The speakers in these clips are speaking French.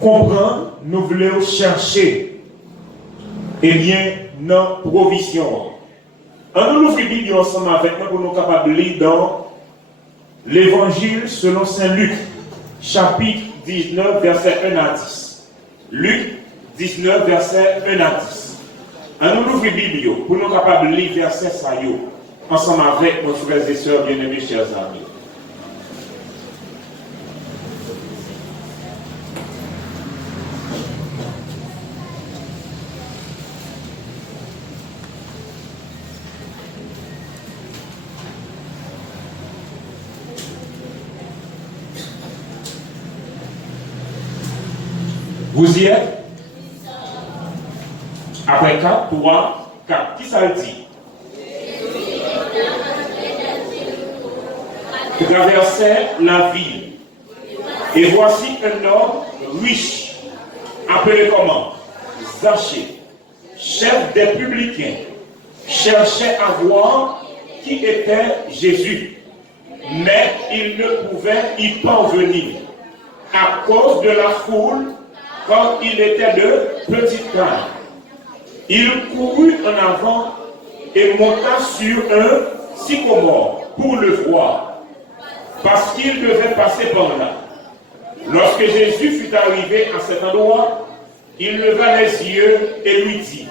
comprendre, nous voulons chercher, eh bien, nos provisions. On nous ouvre la Bible ensemble avec nous pour nous capables de lire dans l'Évangile selon Saint Luc, chapitre 19, verset 1 à 10. Luc 19, verset 1 à 10. On nous ouvre la Bible pour nous capables de lire verset ça ensemble avec nos frères et sœurs bien-aimés, chers amis. Vous y êtes? Après 4, 3, 4. Qui ça le dit? Qui traversait la ville. Et voici un homme riche, appelé comment? Zachée, chef des publicains, cherchait à voir qui était Jésus. Mais il ne pouvait y parvenir à cause de la foule, quand il était de petite taille. Il courut en avant et monta sur un sycomore pour le voir, parce qu'il devait passer par là. Lorsque Jésus fut arrivé à cet endroit, il leva les yeux et lui dit: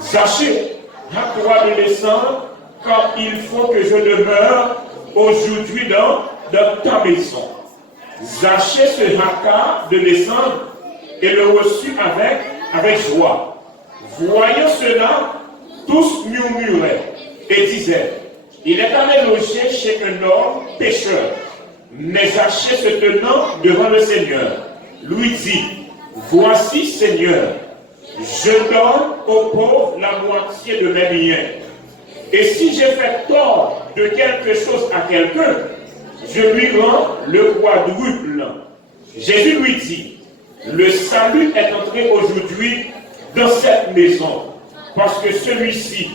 Zachée, hâte-toi de descendre, car il faut que je demeure aujourd'hui dans ta maison. Zachée se hâta de descendre et le reçut avec joie. Voyant cela, tous murmuraient et disaient: il est allé loger chez un homme pécheur. Mais Zachée, se tenant devant le Seigneur, lui dit: voici, Seigneur, je donne aux pauvres la moitié de mes biens. Et si j'ai fait tort de quelque chose à quelqu'un, je lui rends le quadruple. Jésus lui dit: le salut est entré aujourd'hui dans cette maison, parce que celui-ci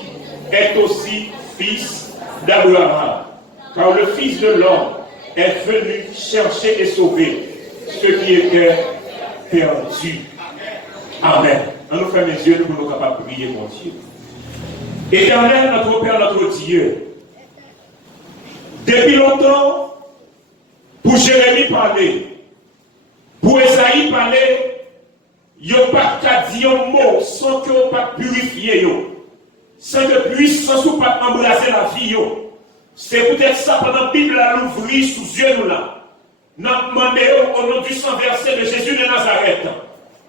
est aussi fils d'Abraham. Car le Fils de l'homme est venu chercher et sauver ceux qui étaient perdus. Amen. On nous ferme les yeux pour nous capables de prier, mon Dieu. Éternel, notre Père, notre Dieu, depuis longtemps, pour Jérémie parler, pour Esaïe parler, il n'y a pas qu'à dire un mot sans que vous pas purifier, sans que puissance ou pas embrasser la vie. C'est peut-être ça pendant la Bible à l'ouvrir sous yeux nous là. Nous demandons au nom du sang versé de Jésus de Nazareth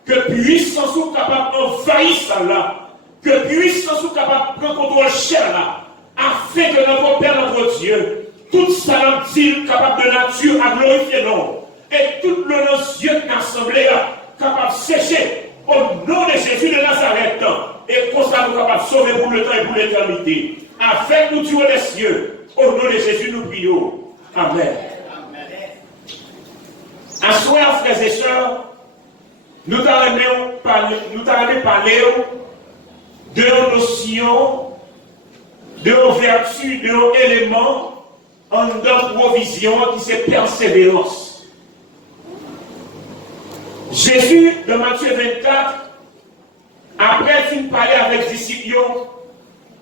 que puissance ou capable d'envahir ça là, que puissance ou capable de prendre contrôle chair là, afin que notre Père, notre Dieu, toute sa dit capable de nature à glorifier non. Et tout le nom de Dieu d'assemblée là, capable de sécher au nom de Jésus de Nazareth, et qu'on soit capable de sauver pour le temps et pour l'éternité. Afin que nous tuons les cieux, au nom de Jésus nous prions. Amen. À soir, frères et sœurs, nous t'avons parlé de nos notions, de nos vertus, de nos éléments en notre provision qui c'est persévérance. Jésus, dans Matthieu 24, après qu'il parlait avec les disciples,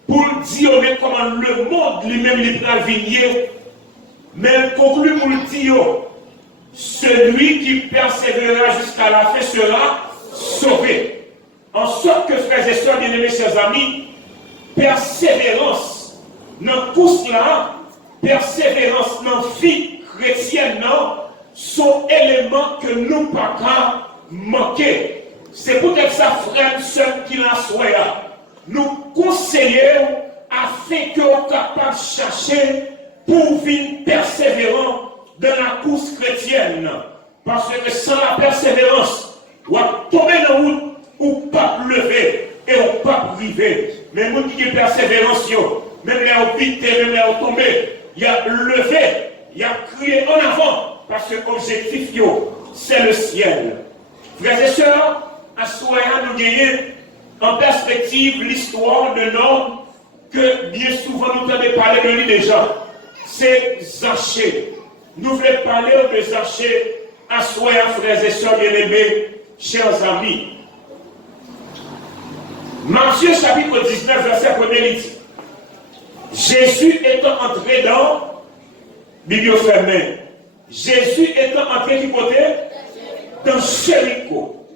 pour dire comment le monde lui-même il prend venir, mais il conclut pour dire: celui qui persévérera jusqu'à la fin sera sauvé. En sorte que, frères et sœurs, bien-aimés, chers amis, persévérance dans tout cela, persévérance dans la vie chrétienne, sont éléments que nous ne pouvons pas manquer. C'est peut-être ça, frère, seul qui l'a souhaité. Nous conseillons afin que nous capables de chercher pour vivre persévérant dans la course chrétienne. Parce que sans la persévérance, on va tomber dans la route ou pas lever et on pas priver. Mais nous qui avons persévérance, même les hôpitaux, même les tombés, il y a levé, il y a crié en avant. Parce que l'objectif, c'est le ciel. Frères et sœurs, à Soya, nous gagnons en perspective l'histoire d'un homme que bien souvent nous avons parlé de lui déjà. C'est Zachée. Nous voulons parler de Zachée Assoyez, frères et sœurs bien-aimés, chers amis. Matthieu chapitre 19, verset 1er dit, Jésus étant entré dans Bible fermée. Jésus étant entré du côté dans Jéricho,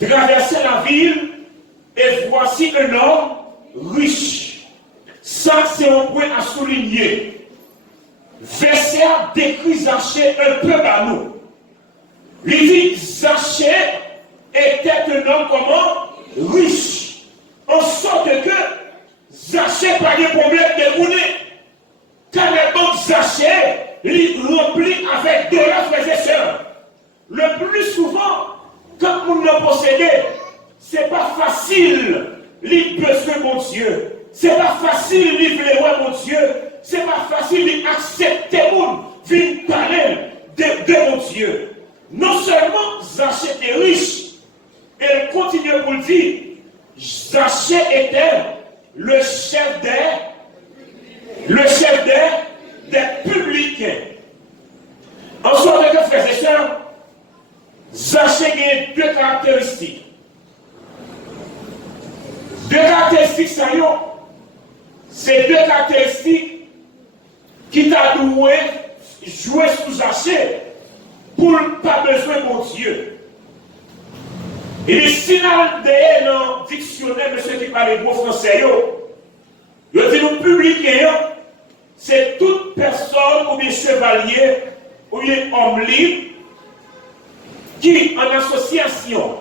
traversait la ville et voici un homme riche. Ça, c'est un point à souligner. Verset décrit Zachée un peu par nous. Il dit Zachée était un homme comment? Riche. En sorte que Zachée n'a pas de problème de monnaie. Car les banques Zachée les remplit avec de leurs frères et sœurs. Le plus souvent, quand on le possédait, c'est pas facile les besoins mon Dieu. C'est pas facile les vouloir mon Dieu. C'est pas facile d'accepter mon vie parler de mon Dieu. Non seulement Zachée était riche, elle continue pour le dire, Zachée était le chef des publicains. En sorte que, frères et sœurs, Zachée a deux caractéristiques. Deux caractéristiques, ça y est, c'est deux caractéristiques qui t'a doué jouer sous Zachée pour pas besoin de mon Dieu. Et le signal de dans le dictionnaire, monsieur qui parle beau français, il dit nous publicains, c'est toute personne ou bien chevalier ou bien homme libre qui, en association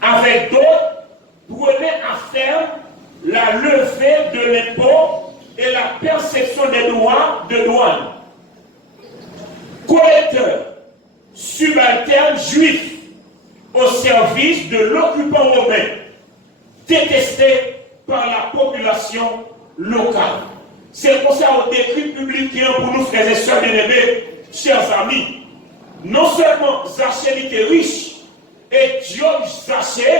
avec d'autres, prenait à faire la levée de l'impôt et la perception des droits de douane. Collecteur, subalterne juif au service de l'occupant romain, détesté par la population locale. C'est pour ça qu'on décrit publiquement pour nous, frères et sœurs bien-aimés, chers amis. Non seulement Zachée était riche, et Georges Zachée,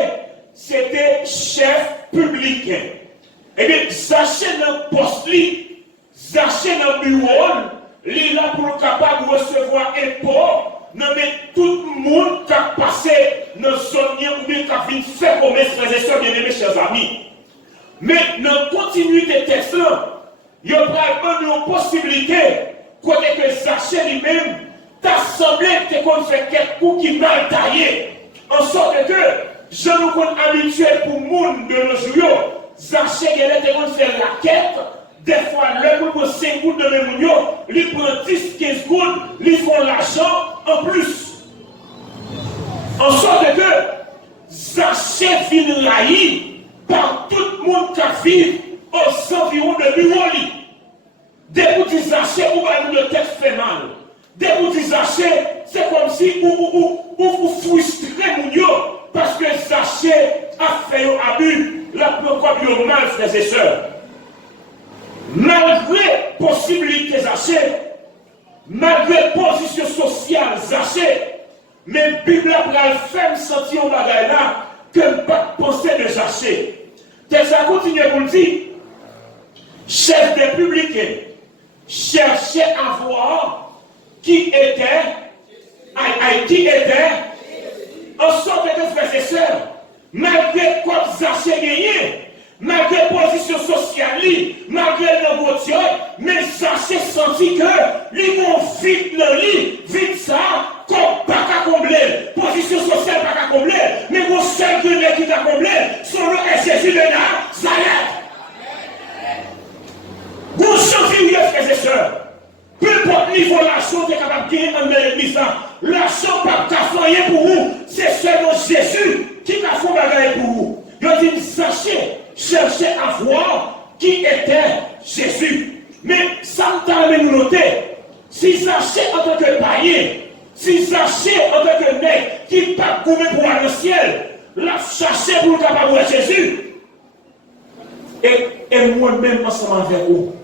c'était chef publicain. Eh bien, Zachée dans le poste, Zachée dans le bureau, il est là pour capable de recevoir impôt. Non, mais tout le monde qui a passé dans le zone ou bien qui a fait faire commerce, frères et sœurs bien-aimés, chers amis. Mais dans la continuité de texte, il y a vraiment une possibilité, côté que Zachée lui-même, t'a semblé qu'on fait quelques coups qui mal taillés. En sorte que, je nous connais habituel pour le monde de nos jours, Zachée, il était qu'on fait la quête. Des fois, le groupe de 5 gouttes de mémounio, ils prennent 10-15 gouttes, ils font l'argent en plus. En sorte que Zachée vient railli par tout le monde qui vit aux environs de bureau. Dès que vous Zachée, ou le texte fait mal. Dès que vous Zachée, c'est comme si vous frustrez Mounio parce que Zachée a fait un abus, la pourquoi il mal, frères et sœurs. Malgré possibilité Zachée, malgré position sociale Zachée, mais la Bible a fait me sentir au bagage là que ne pas penser de Zachée. Que ça continue pour le dire, chef des publicains, cherchait à voir qui était, en sorte que frères et sœurs, malgré quoi Zachée gagné, malgré la position sociale, malgré le voiture, mais Zachée senti que les vont vite le lit, vite ça, comme pas qu'à combler, position sociale pas qu'à combler, mais vos seuls qui t'a comblé, sont le Jésus de Nazareth. Vous chantez, frères et sœurs, peu importe le niveau l'argent qui est capable de gagner dans l'église, l'argent pas qu'à pour vous, c'est seulement Jésus qui a fait bagaille pour vous. Il dit, Zachée, cherchez à voir qui était Jésus. Mais ça me t'a nous noter. Si Zachée en tant que païen, si Zachée en tant que mec qui n'est pas gourmé pour aller au ciel, l'a cherché pour le capable de Jésus. Et moi-même ensemble avec vous.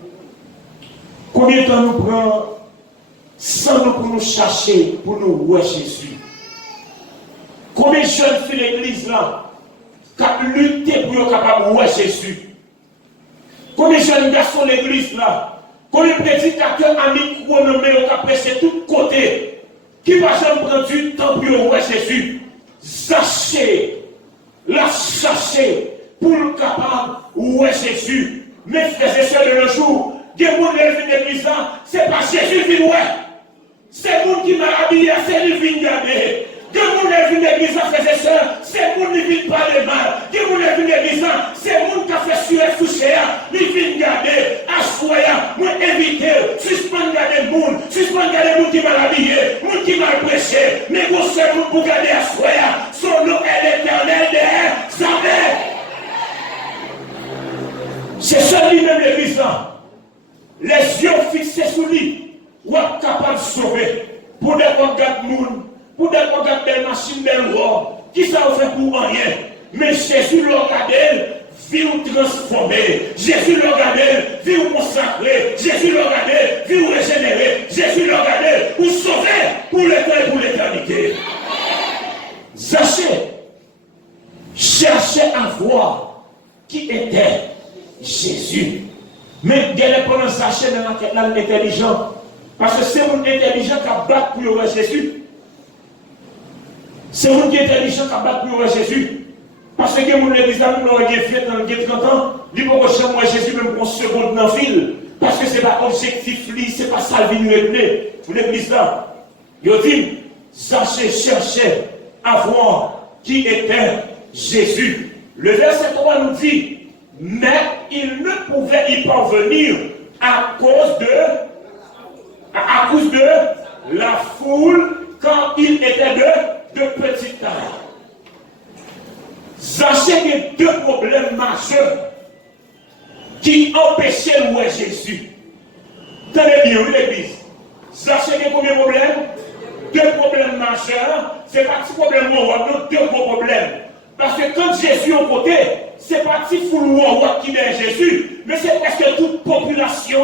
Combien de temps nous prenons sans nous pour nous chercher, pour nous voir Jésus? Combien de jeunes filles de l'église là qui ont lutté pour être capable de voir Jésus? Combien de jeunes garçons de l'église là? Combien de prédicateurs amis qui ont prêché de tous côtés qui va jamais prendre du temps pour voir Jésus. Zaché, la chercher pour le capable ouais Jésus. Mes frères et sœurs de nos jours, des gens qui viennent à l'église, c'est pas Jésus qui ouais. C'est monde qui m'a habillé, c'est lui qui vient garder. Des gens qui viennent à l'église, frères et sœurs, c'est monde qui vient parler mal. Des gens qui viennent à l'église, c'est monde qui a fait suer toucher, lui vient garder, assoyer, moi éviter, suspendre garder le monde, suspendre garder le monde qui m'a habillé, le monde qui m'a prêché, négocier pour garder assoyer, son nom est l'éternel derrière, ça va. C'est ça lui-même l'église là. Les yeux fixés sur lui, ou est capable de sauver. Pour des regards de monde, pour des regards de machines de l'or, qui ça fait pour rien. Mais Jésus l'a regardé, vie transformée. Jésus l'a regardé, vie consacrée. Jésus l'a regardé, vie régénérée. Jésus l'a regardé, ou sauver pour l'éternité, pour l'éternité. Zaché cherchait à voir qui était Jésus. Mais il y a pendant Zaché dans la tête l'intelligent. Parce que c'est un intelligent qui a battu pour le Jésus. C'est un qui est intelligent qui a battu pour le Jésus. Parce que mon église a fait dans les 30 ans, il faut que je moi Jésus même pour seconde dans la ville. Parce que ce n'est pas objectif, ce n'est pas ça le venu l'église là. Il dit, Zaché cherchait à voir qui était Jésus. Le verset 3 nous dit, mais il ne pouvait y parvenir à cause de la foule quand il était de petite taille. Zaché a deux problèmes majeurs qui empêchaient de voir Jésus. Tenez bien, oui, l'église. Zaché a combien de problèmes? Deux problèmes majeurs. Ce n'est pas un petit problème, non, deux gros problèmes. Parce que quand Jésus est au côté, c'est pas si foule qui est Jésus, mais c'est presque toute population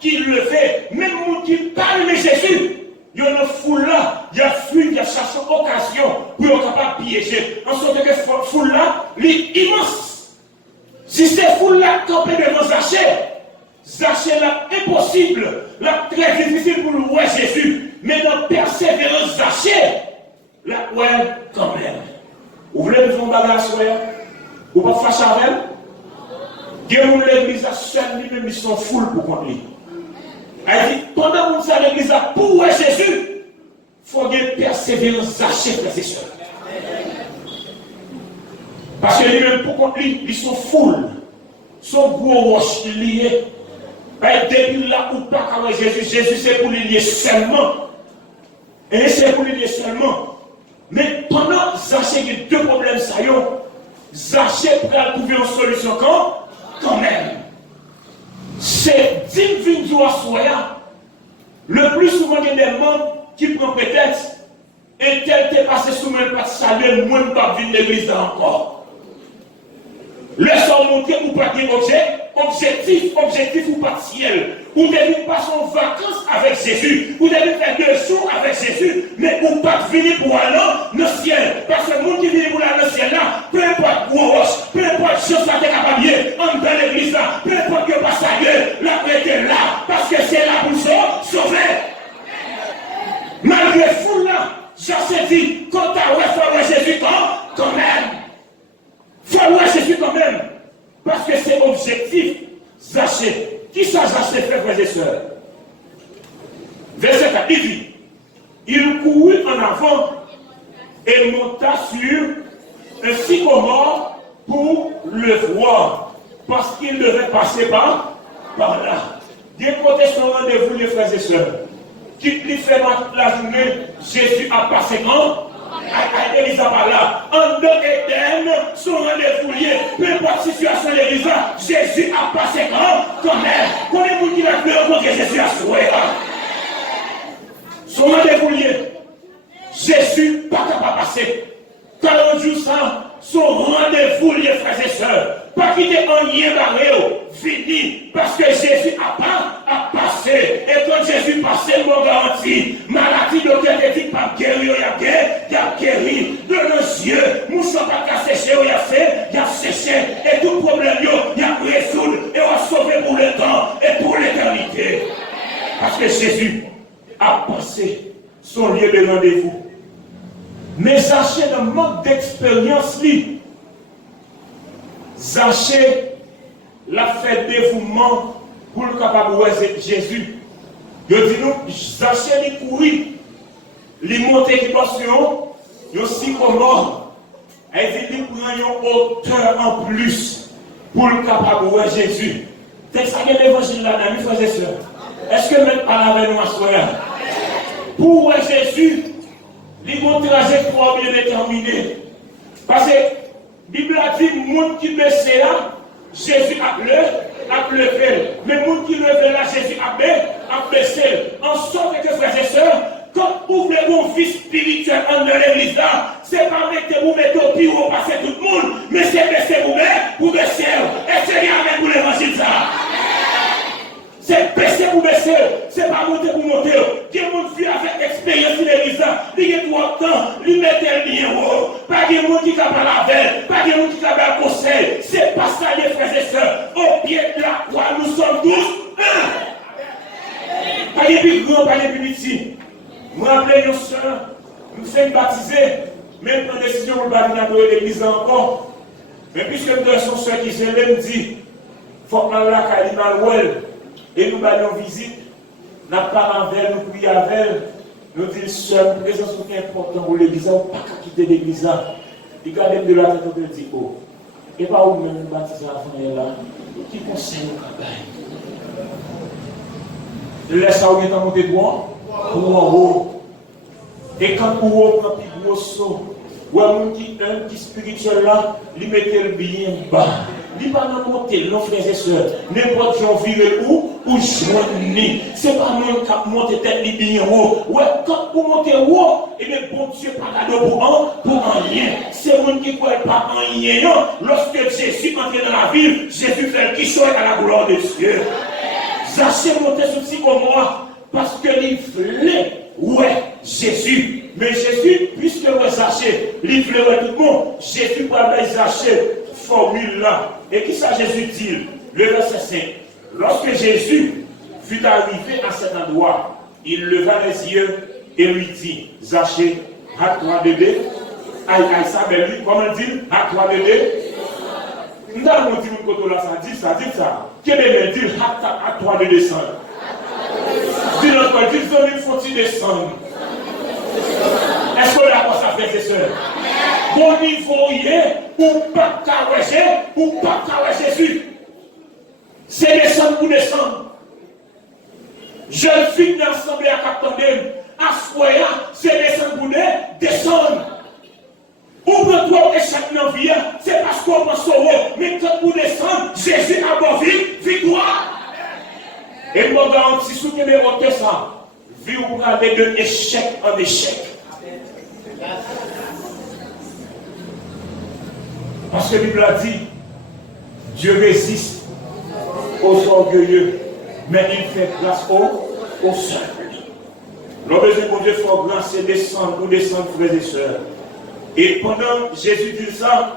qui le fait. Même les qui parlent de Jésus, il y a une foule là, il y a fui, il y a cherché occasion pour être capable de piéger. En sorte que cette foule là, elle est immense. Si cette foule là campée devant Zaché, Zaché là impossible, là très difficile pour le voir Jésus. Mais dans persévérance Zaché, là ouais quand même. Vous voulez me faire un bagage, frère? Vous ne pouvez pas faire avec elle? Dieu nous l'église à seul lui-même, ils sont foules pour contre lui. Elle dit, pendant que vous avez l'église à pour Jésus, il faut que persévérance Zaché, frères et sœurs. Parce que lui-même, pour contre lui, ils sont foules. Ils sont gros roches liés. Depuis là où pas avec Jésus, Jésus c'est pour les lier seulement. Et c'est pour les lier seulement. Mais pendant Zaché, il y a deux problèmes, ça y est. Zaché peut trouver une solution quand même. C'est divin du soya. Le plus souvent, il y a des membres qui prennent peut-être et tel t'est passé sous même pas de salut, moins pas venir l'église encore. Le son monté ou pas objectif ou partiel. Ou devez passer en vacances avec Jésus. Ou devez faire 2 jours avec Jésus. Mais ou pas venir pour aller dans le ciel. Parce que le monde qui vient pour aller dans le ciel là, peu importe gros roche, peu importe chose ça t'est capable, en dans l'église là, peu importe que pas sa gueule, la paix est là. Parce que c'est là pour sauver. Malgré foule là, Zaché dit, quand t'as ouais, faut voir Jésus quand même. Faut voir Jésus quand même. Parce que c'est objectif. Zaché. Qui ça Zaché fait, frères et sœurs? Verset 4, il dit, il courut en avant et monta sur un sycomore pour le voir. Parce qu'il devait passer par là. Des côtés son rendez-vous, les frères et sœurs. Qui lui fait la journée, Jésus a passé quand? L'église par là. En deux Éden, son rendez-vous lié. Peu importe la situation de l'église, Jésus a passé quand même. Connaissez-vous qui va faire que Jésus a souhaité? Son rendez-vous lié. Jésus pas capable de passer. Quand on dit ça, son rendez-vous lié, frères et sœurs. Pas quitter un lien barré, fini. Parce que Jésus a passé. Et quand Jésus passé, il m'a garanti. Maladie de diabétique pas guéri, il a guéri. De nos yeux, mouchon pas qu'à sécher, il a séché. Et tout problème, il a résoudre. Et on a sauvé pour le temps et pour l'éternité. Parce que Jésus a passé son lieu de de rendez-vous. Mais Zachée dans le manque d'expérience, Zachée l'a fait dévouement pour le capable de Jésus. Je dis nous, Zachée lui courir, lui monter qui passion, il aussi mort. Elle dit lui prend une hauteur en plus pour le capable de Jésus. C'est ça que l'évangile là, mes frères et sœurs. Est-ce que même parle avec nous à soir? Pour Jésus, il a une trajectoire bien déterminée. Parce que la Bible a dit, le monde qui baisse là, Jésus a levé. Mais le monde qui lève là, Jésus a baissé. En sorte que, frères et sœurs, quand vous voulez mon fils spirituel en l'église là, c'est pas mettre vous mettre au pire ou passer tout le monde, mais c'est baisser vous mettre pour baisser. Et c'est rien avec vous l'évangile ça. C'est baisser pour baisser, c'est pas monter pour monter. Quel monde fait avec expérience de l'église là, il y a 3 temps, il met le bien haut. Pas de monde qui capable la veille, pas de monde qui capable le conseil. C'est pas ça les frères et sœurs. Au pied de la croix, nous sommes tous un. Pas de plus grand, pas de plus petit. Je me rappelle une soeur, nous sommes baptisés, même en décision pour le baptême de l'église encore. Mais puisque nous avons son soeur qui s'est me dit, il faut que nous la caille et nous allons visite, nous parlons avec elle, nous prions avec elle, nous disons, soeur, une présence qui est importante pour l'église, on ne peut pas quitter l'église. Il garde de la tête de dire, oh, et pas où même nous baptiser avant là, qui conseille nous caille. Laisse ça où il est en monté droit. Pour en haut. Et quand pour haut, quand il gros saut, ou un monde qui est spirituel là, il mettait le bien bas. Il ne va pas monter, nos frères et sœurs. N'importe qui en vire où joindre. Ce n'est pas nous qui monter tête bien haut. Ouais, quand vous montez haut, et bien bon Dieu, pas cadeau pour rien. C'est le monde qui ne croit pas en rien. Lorsque Jésus entre dans la ville, Jésus fait qui soit à la gloire de Dieu. Zachée montait sur sycomore. Parce que il voulait, ouais, Jésus. Mais Jésus, puisque ouais, Zachée, il voulait ouais, tout le monde. Jésus parlait Zachée, formule là. Et qui ça Jésus dit? Le verset 5. Lorsque Jésus fut arrivé à cet endroit, il leva les yeux et lui dit, Zachée, à toi bébé. Aïe, ça, mais lui, comment dit? À toi bébé. Nous avons dit, ça dit ça. Quel est le dire, à toi de descendre? Si notre Dieu, il faut-il descendre. Est-ce que là, ça fait ses soeurs? Bon niveau, ou pas caresser, ou pas caresser Jésus. C'est descendre pour descendre. Jeune fille dans l'assemblée à Capitandem, à Foya, c'est descendre pour descendre. Ou quand toi échappe dans la vie, c'est parce qu'on pense au haut. Mais quand vous descendez, Jésus a bon victoire. Et moi, garantis, si vous avez ça, vie vous aller de échec en échec. Parce que la Bible a dit, Dieu résiste aux orgueilleux, mais il fait grâce aux simples. L'homme de Dieu faut grâce et descendre, pour descendre, frères et sœurs. Et pendant Jésus dit ça,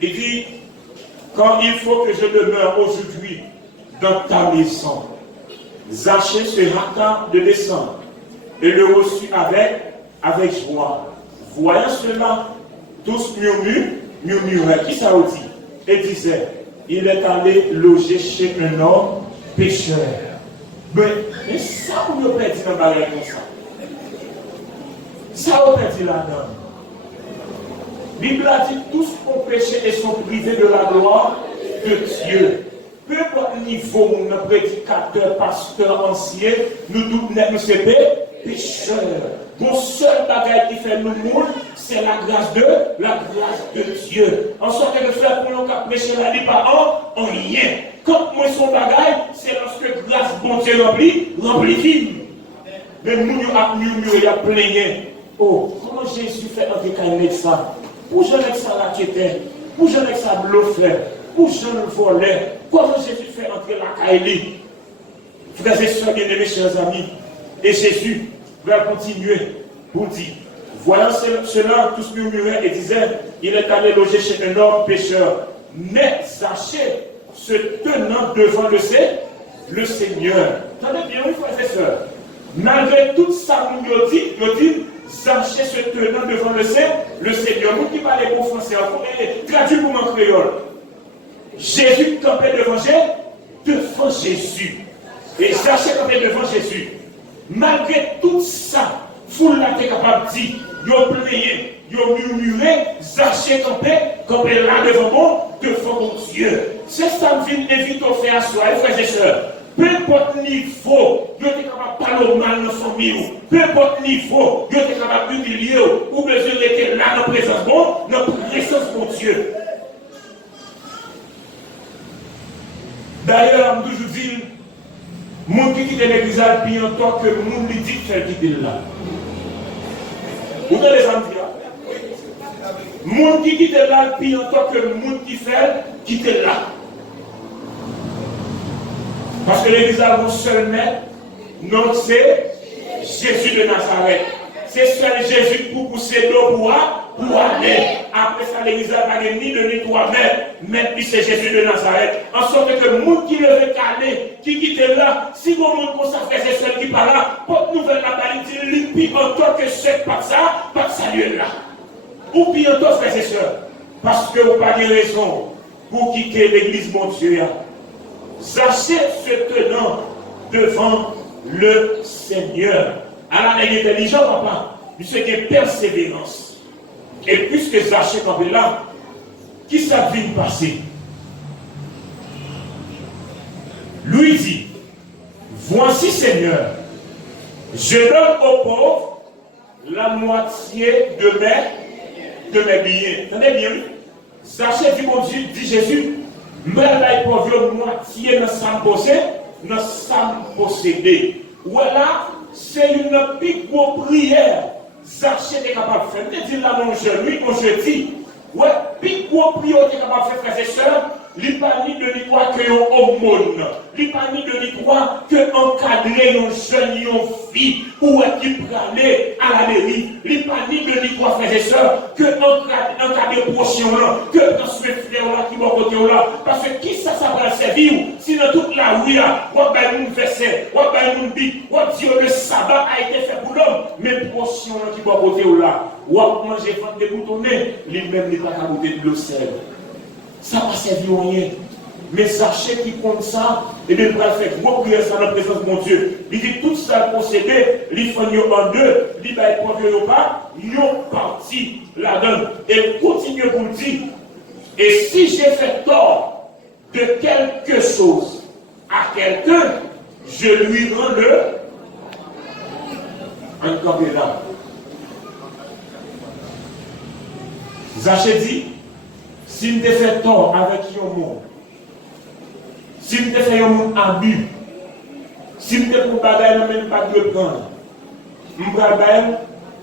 il dit, quand il faut que je demeure aujourd'hui dans ta maison, Zachée se hâta de descendre et le reçut avec joie. Voyant cela, tous murmuraient. Qui ça dit? Et disait, il est allé loger chez un homme pécheur. Mais ça, vous ne pouvez pas dire dans la comme ça. Ça, vous pouvez dire là-dedans. La Bible a dit, tous ont péché et sont privés de la gloire de Dieu. Peu importe le niveau, mon prédicateur, pasteur, ancien, nous tous sommes pécheurs. Mon seul bagage qui fait nous mourir, c'est la grâce de Dieu. En sorte que le frère pour nous prêcher la vie par en rien. Quand moi son bagage, c'est lorsque grâce bon Dieu remplit vie. Mais nous avons murmuré, nous plaigné. Oh, comment Jésus fait entrer ça? Pour je n'ai ça là qui était, pour je n'ai ça bluffé, pour je ne volais. Comment Jésus fait entrer la Kaili? Frères et sœurs bien-aimés, chers amis, et Jésus va continuer pour dire, voyant cela, tous murmuraient et disaient, il est allé loger chez un homme pécheur. Mais Zachée, se tenant devant le Seigneur. Attendez bien, oui, frères et sœurs, malgré tout ça, nous dit, Zachée se tenant devant le Seigneur. Vous qui parlez pour français, traduit pour mon créole. Jésus campait devant Jésus. Et Zachée campait devant Jésus. Malgré tout ça, foule là t'es capable de dire, yo prié, yo murmuré, Zachée campait là devant mon Dieu. C'est ça que je invite à faire à soi, frères et sœurs. Peu importe niveau, vous êtes capable de parler mal dans la famille. Peu importe niveau, vous êtes capable d'humilier ou besoin d'être là dans la présence de Dieu. D'ailleurs, je toujours dit, les gens qui quittent l'église à bien tant que les gens qui disent faire quitter là. Vous avez les amis là? Les gens qui quittent là bien tant que les gens qui fait quitter là. Parce que l'église a un seul maître, non, c'est Jésus de Nazareth. C'est seul Jésus pour pousser l'eau pour aller. Après ça, l'église n'a pas ni de ni trois maîtres, mais puis c'est Jésus de Nazareth. En sorte que le monde qui le veut caler, qui quitte là, si vous monde comme ça fait c'est seul qui parle là, votre nouvelle là-bas, il dit, en tant que seul, pas de salut là. Ou puis en tant frères et sœurs, parce que vous n'avez pas de raison pour quitter l'église, mon Dieu. Zachée se tenant devant le Seigneur. Alors, il est intelligent, papa. Il sait qu'il y a persévérance. Et puisque Zachée est là, qui ça vient passer? Lui dit, voici Seigneur, je donne aux pauvres la moitié de mes billets. Entendez bien? Zachée dit, mon Dieu, dit Jésus, mais là, il faut la moitié de sa possédé. Voilà, c'est une plus grosse prière. Zachée est capable de faire. Je dis là, mon je dis, ouais, plus grosse prière est capable de faire, frères et sœurs. Il pas ni de l'histoire que on aumône. Il pas ni de l'histoire que encadrer un jeune, une fille, ou qui pralait à la mairie. Il pas ni de l'histoire, frères et sœurs, que encadrer prochain là, que transmettre frère là qui va côté là. Parce que qui ça va servir? Si dans toute la rue là, on va un verset, on va un bible, on va dire le sabbat a été fait pour l'homme, mais prochain là qui va côté là, on va manger vendre des boutonnets, lui-même n'est pas qu'à goûter de l'eau sel. Ça va servir rien. Mais sachez qui compte ça, et bien, il va faire gros prière ça dans la présence de mon Dieu. Il dit tout ça possédé, il fait en deux, il va être pas, il parti la donne. Et continue pour dire, et si j'ai fait tort de quelque chose à quelqu'un, je lui rends le. Encore là. Zachée dit, si je te fais tort avec un monde, si je te fais un monde abus, si je te fais un bagage, je ne vais pas le prendre. Je vais faire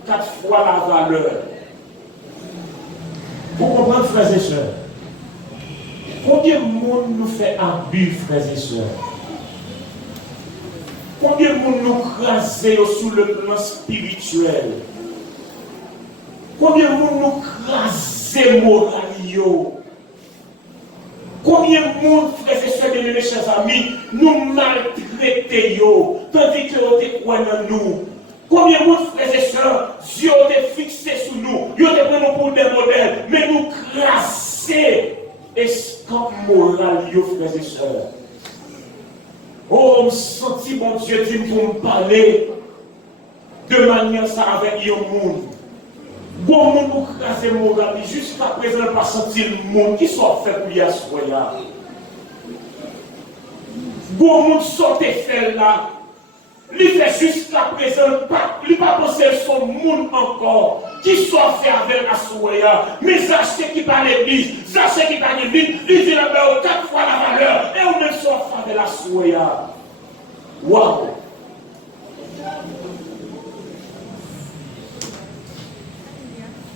4 fois la valeur. Pour comprendre, frères et sœurs, combien de monde nous fait abus, frères et sœurs? Combien de monde nous crase sur le plan spirituel? Combien de monde nous crase moral? Combien de monde, frères et sœurs, mes chers amis, nous maltraitons, tandis que nous te croyons en nous? Combien de monde, frères et sœurs, Dieu a fixé sur nous, Dieu a pris nous pour des modèles, mais nous crasser escape moral, frères et sœurs. Oh, me senti, mon Dieu, dit pour me parler de manière ça avec un monde. Bon, nous crasser moral, jusqu'à présent, pas senti le monde qui soit fait pour y asseoir. Bon, nous sortez faire là. Il fait jusqu'à présent, il n'a pas pensé son monde encore, qui soit fait avec la soya. Mais Zachée qui parle l'église, Zachée qui parle l'église, il dit là-bas 4 fois la valeur, et on même soit fait avec la soya. Waouh!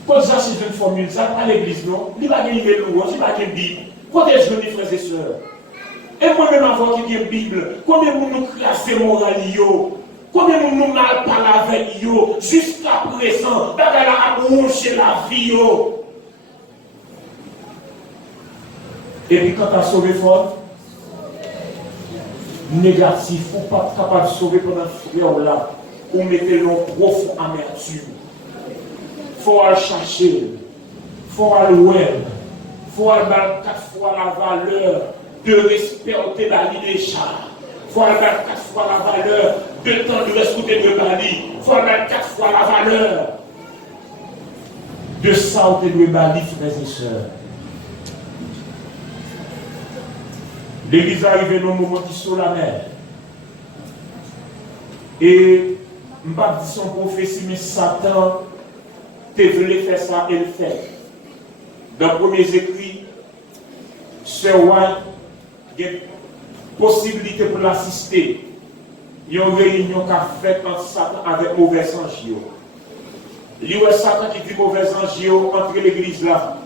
Quand Zachée fait une formule, ça pas l'église, non? Il va gagner une louange, il va gagner une Bible. Quand est-ce que frères et sœurs? Et moi-même avant qu'il y ait une Bible, combien de nous classer moral, combien de nous mal parler avec yo, jusqu'à présent, dans la broncher la vie. Et puis quand tu as sauvé fort, négatif, ou pas capable de sauver pendant frère là, ou mettez l'on profond amertume. faut aller chercher, faut aller voir, faut aller mettre 4 fois la valeur de respecter la vie déjà. Faut aller mettre 4 fois la valeur de temps de respecter le bali. Faut aller mettre 4 fois la valeur de ça où le bali, frères et sœurs. L'église arrive dans un moment qui est solennel. Et je ne vais pas dire son prophétie, mais Satan te voulait faire ça et le fait. Dans les premiers écrits, Sir White, il y a une possibilité pour l'assister. Il y a une réunion qu'a faite entre Satan avec mauvais anges. Il y a Satan qui dit mauvais anges entre l'église là.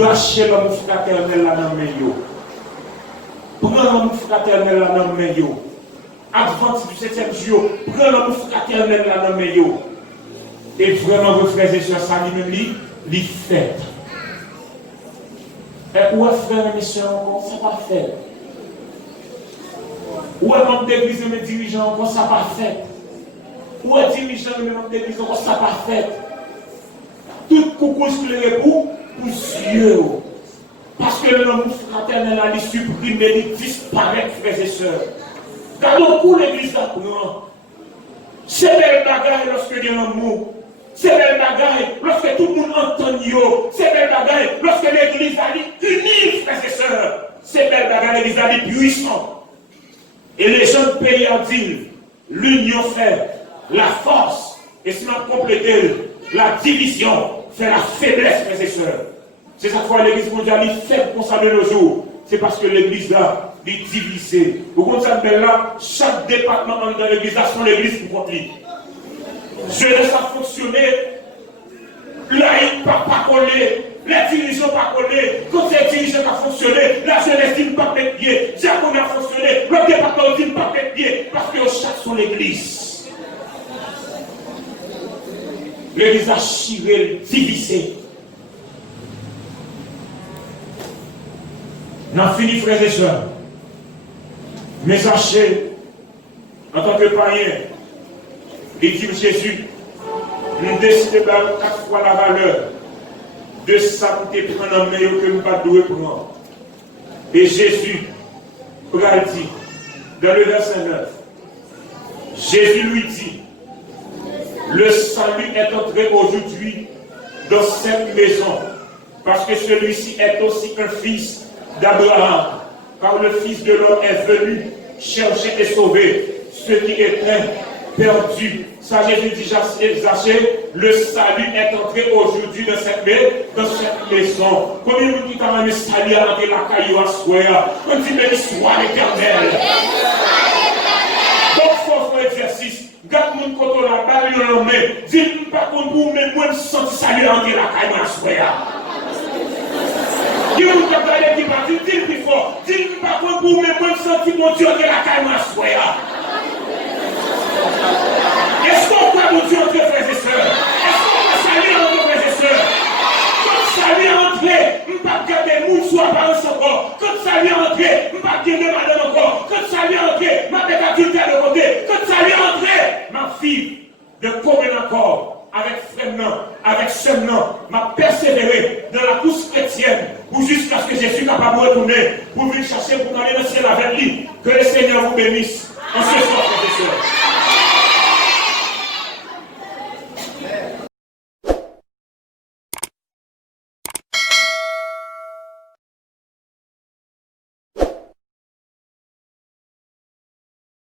Lâchez l'amour fraternel là dans le milieu. Prends l'amour fraternel là dans le milieu. Adventiste du 7e jour, prends l'amour fraternel là dans le milieu. Et vraiment, vos frères et sœurs, ça lui-même, il fait. Et où est frère et sœurs encore, ça pas fait. Où est membre d'église et mes dirigeants encore, ça pas fait. Où est dirigeant et mes membres d'église encore, ça pas fait. Tout coucou éclairé pour Dieu. Parce que l'amour fraternel a supprimé, il disparaît, frères et sœurs. Regardons pour l'église d'apprendre. C'est belle bagaille lorsque il y a l'amour. C'est belle bagaille lorsque tout le monde entend yo. C'est belle bagaille lorsque l'église a dit unie, frères et sœurs. C'est belle bagaille, l'église a dit puissant. Et les jeunes pays ont dit l'union fait la force. Et si on complète la division fait la faiblesse, frères et sœurs. C'est cette fois l'église mondiale est faible pour ça de nos jours. C'est parce que l'église là est divisée. Vous comprenez là, chaque département dans l'église là sont l'église pour compter. Je laisse ça fonctionner. Là, il ne pas coller. Les dirigeants pas coller. Quand les dirigeants pas fonctionner, la jeunesse dit pas mettre pied. Diacon a fonctionné. Le département dit pas mettre pied. Parce que chaque sont l'église. L'église a chiré, divisé. On a fini, frères et sœurs. Mais sachez, en tant que païen, il dit Jésus, nous décidons de 4 fois la valeur de ça que tu prends en main que nous ne pas prendre. Et Jésus, pourquoi il dit, dans le verset 9, Jésus lui dit, le salut est entré aujourd'hui dans cette maison, parce que celui-ci est aussi un fils d'Abraham, car le Fils de l'homme est venu chercher et sauver ceux qui étaient perdus. Ça, Jésus dit, Zachée, le salut est entré aujourd'hui dans cette maison. Combien de gens quand même salut à l'entrée de la caillou à Soya? On dit, béni soit l'Éternel. Donc, il faut faire exercice. Garde mon côté là-bas, il y a un homme. Dis-moi pas qu'on vous met moins de salut à l'entrée de la caillou à Soya. Il y a un homme qui va dire, dis-le plus fort. Dis-moi pas qu'on vous met moins de sentir mon Dieu de la caillou à Soya. Est-ce qu'on croit mon Dieu entre frères et sœurs? Est-ce qu'on va saluer entre frères et sœurs? Quand saluer entrer, on ne peut pas garder mou soit par encore. Quand saluer entrer, on ne peut pas dire de madame encore. Quand saluer entrer, ma bête adultère de côté. Quand saluer entrer, ma fille de commun accord avec frère, avec sœur, m'a persévéré dans la course chrétienne pour jusqu'à ce que je suis capable de retourner pour venir chercher pour aller dans le ciel avec lui. Que le Seigneur vous bénisse en ce soir, frères et sœurs.